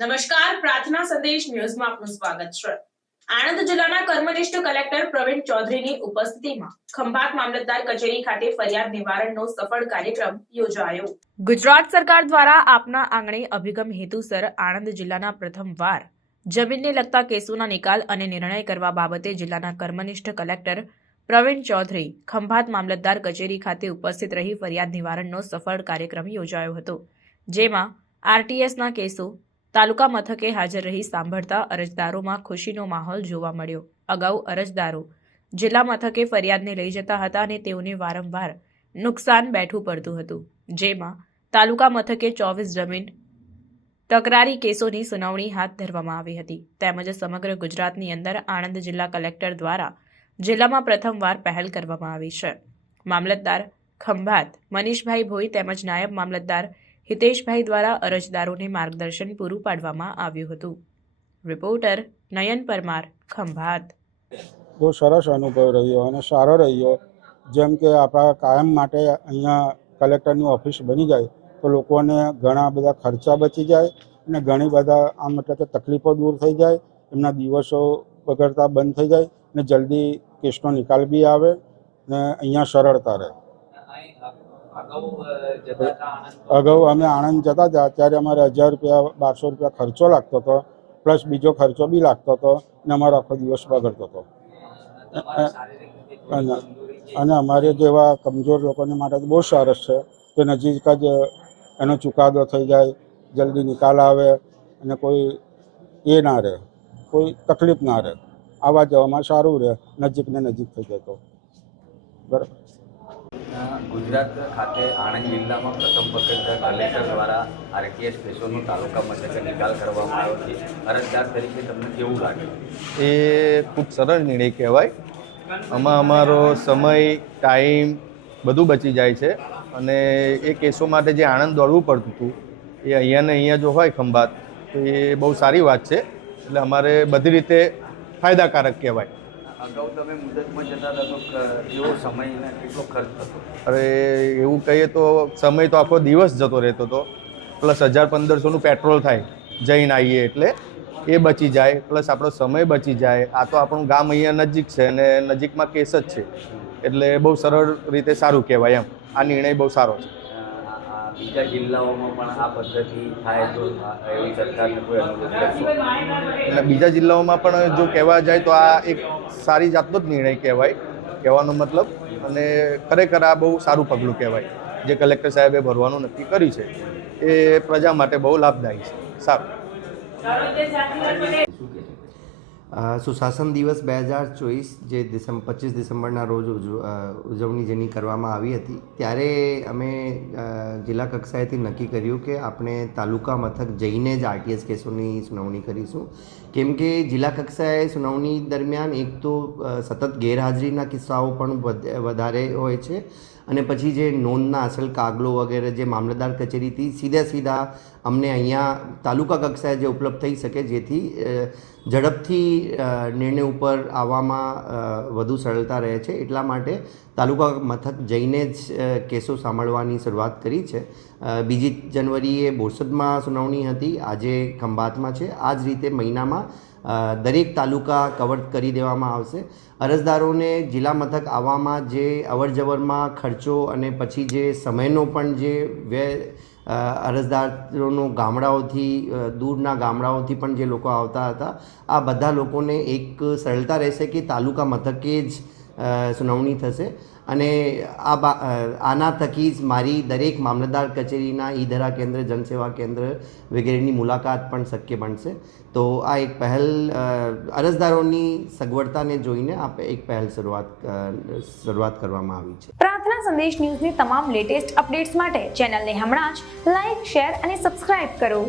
નમસ્કાર, પ્રાર્થના સંદેશ ન્યૂઝમાં આપનું સ્વાગત છે. આણંદ જિલ્લાના કર્મનિષ્ઠ કલેક્ટર પ્રવીણ ચૌધરીની ઉપસ્થિતિમાં ખંભાત મામલતદાર કચેરી ખાતે ફરિયાદ નિવારણનો સફળ કાર્યક્રમ યોજાયો. ગુજરાત સરકાર દ્વારા આપના આંગણે અભિગમ હેતુસર આણંદ જિલ્લાના પ્રથમવાર જમીનને લગતા કેસોના નિકાલ અને નિર્ણય કરવા બાબતે જિલ્લાના કર્મનિષ્ઠ કલેક્ટર પ્રવીણ ચૌધરી ખંભાત મામલતદાર કચેરી ખાતે ઉપસ્થિત રહી ફરિયાદ નિવારણનો સફળ કાર્યક્રમ યોજાયો હતો. જેમાં આરટીએસના કેસો તાલુકા મથકે હાજર રહી સાંભળતા અરજદારોમાં ખુશીનો માહોલ જોવા મળ્યો. અગાઉ અરજદારો જિલ્લા મથકે ફરિયાદને લઈ જતા હતા અને તેઓને વારંવાર નુકસાન બેઠું પડતું હતું. જેમાં તાલુકા મથકે ચોવીસ જમીન તકરારી કેસોની સુનાવણી હાથ ધરવામાં આવી હતી. તેમજ સમગ્ર ગુજરાતની અંદર આણંદ જિલ્લા કલેક્ટર દ્વારા જિલ્લામાં પ્રથમવાર પહેલ કરવામાં આવી છે. મામલતદાર ખંભાત મનીષભાઈ ભોઈ તેમજ નાયબ મામલતદાર હિતેશભાઈ દ્વારા અરજદારોને માર્ગદર્શન પૂરું પાડવામાં આવ્યું હતું. રિપોર્ટર નયન પરમાર, ખંભાત. બહુ સરસ અનુભવ રહ્યો અને સારો રહ્યો. જેમ કે આપણા કાયમ માટે અહીંયા કલેક્ટરની ઓફિસ બની જાય તો લોકોને ઘણા બધા ખર્ચા બચી જાય અને ઘણી બધા આમ એટલે કે તકલીફો દૂર થઈ જાય. એમના દિવસો બગડતા બંધ થઈ જાય અને જલ્દી કેસનો નિકાલ બી આવે ને અહીંયા સરળતા રહે. અગાઉ અમે આણંદ જતા હતા. ત્યારે અમારે હજાર રૂપિયા બારસો રૂપિયા ખર્ચો લાગતો હતો. પ્લસ બીજો ખર્ચો બી લાગતો હતો ને અમારો આખો દિવસ બગડતો હતો. અને અમારે જેવા કમજોર લોકોને માટે બહુ સરસ છે. કે નજીક જ એનો ચુકાદો થઈ જાય જલ્દી નિકાલ આવે અને કોઈ એ ના રહે કોઈ તકલીફ ના રહે. આવવા જવામાં સારું રહે નજીકને નજીક થઈ જાય તો. બરાબર. ગુજરાત ખાતે આણંદ જિલ્લામાં પ્રથમ વખત કલેક્ટર દ્વારા આરટીએસ કેસોનો તાલુકા મથકે નિકાલ કરવામાં આવ્યો છે. અરજદાર તરીકે તમને કેવું લાગે એ ખૂબ સરળ નિર્ણય કહેવાય. આમાં અમારો સમય, ટાઈમ બધું બચી જાય છે અને એ કેસો માટે જે આણંદ દોડવું પડતું હતું, એ અહીંયા ને અહીંયા જો હોય ખંભાત, તો એ બહુ સારી વાત છે. એટલે અમારે બધી રીતે ફાયદાકારક કહેવાય. અગાઉ તમે મુદતમાં જતા હતા ક- સમય કેટલો ખર્ચ થતો? અરે, એવું કહીએ તો સમય તો આખો દિવસ જતો રહેતો હતો પ્લસ હજાર પંદરસોનું પેટ્રોલ થાય, જઈને આવીએ એટલે એ બચી જાય. પ્લસ આપણો સમય બચી જાય. આ તો આપણું ગામ અહીંયા નજીક છે અને નજીકમાં કેસ જ છે. એટલે બહુ સરળ રીતે સારું કહેવાય એમ. આ નિર્ણય બહુ સારો છે. બીજા જિલ્લાઓમાં પણ આ પદ્ધતિ થાય તો એવી સરકારને કોઈ અનુરોધ એટલે બીજા જિલ્લાઓમાં પણ જો કહેવા જાય તો આ એક સારી જાતનો જ નિર્ણય કહેવાય. કહેવાનો મતલબ અને ખરેખર આ બહુ સારું પગલું કહેવાય. જે કલેક્ટર સાહેબે ભરવાનું નક્કી કર્યું છે, એ પ્રજા માટે બહુ લાભદાયી છે. સારું. સુશાસન દિવસ બે હજાર ચોવીસ જે ડિસેમ્બર, પચીસ ડિસેમ્બરના રોજ ઉજવ- ઉજવણી જેની કરવામાં આવી હતી, ત્યારે અમે જિલ્લા કક્ષાએથી નક્કી કર્યું કે આપણે તાલુકા મથક જઈને જ આરટીએસ કેસોની સુનાવણી કરીશું. કેમ કે જિલ્લા કક્ષાએ સુનાવણી દરમિયાન એક તો સતત ગેરહાજરીના કિસ્સાઓ પણ વધ- વધારે હોય છે અને પછી જે નોંધના અસલ કાગલો વગેરે જે મામલતદાર કચેરીથી સીધા સીધા અમને અહીંયા તાલુકા કક્ષાએ જે ઉપલબ્ધ થઈ શકે જેથી ઝડપથી નિર્ણય ઉપર આવવામાં વધુ સરળતા રહે છે. એટલા માટે તાલુકા મથક જઈને જ કેસો સાંભળવાની શરૂઆત કરી છે. બીજી જનવરીએ બોરસદમાં સુનાવણી હતી. આજે ખંભાતમાં છે. આ જ રીતે મહિનામાં દરેક તાલુકા કવર કરી દેવામાં આવશે. અરજદારોને જિલ્લા મથક આવવામાં જે અવર જવરમાં ખર્ચો અને પછી જે સમયનો પણ જે વ્યય અરજદારોનો ગામડાઓથી દૂરના ગામડાઓથી પણ જે લોકો આવતા હતા, આ બધા લોકોને એક સરળતા રહેશે કે તાલુકા મથકે જ સુનાવણી થશે. અને આ આના થકી જ મારી દરેક મામલતદાર કચેરીના ઈધરા કેન્દ્ર જનસેવા કેન્દ્ર વગેરેની મુલાકાત પણ શક્ય બનશે. તો આ એક પહેલ અરજદારોની સગવડતાને જોઈને આ એક પહેલ શરૂઆત શરૂઆત કરવામાં આવી છે. પ્રાર્થના સંદેશ ન્યૂઝની તમામ લેટેસ્ટ અપડેટ્સ માટે ચેનલને હમણાં જ લાઇક શેર અને સબસ્ક્રાઇબ કરો.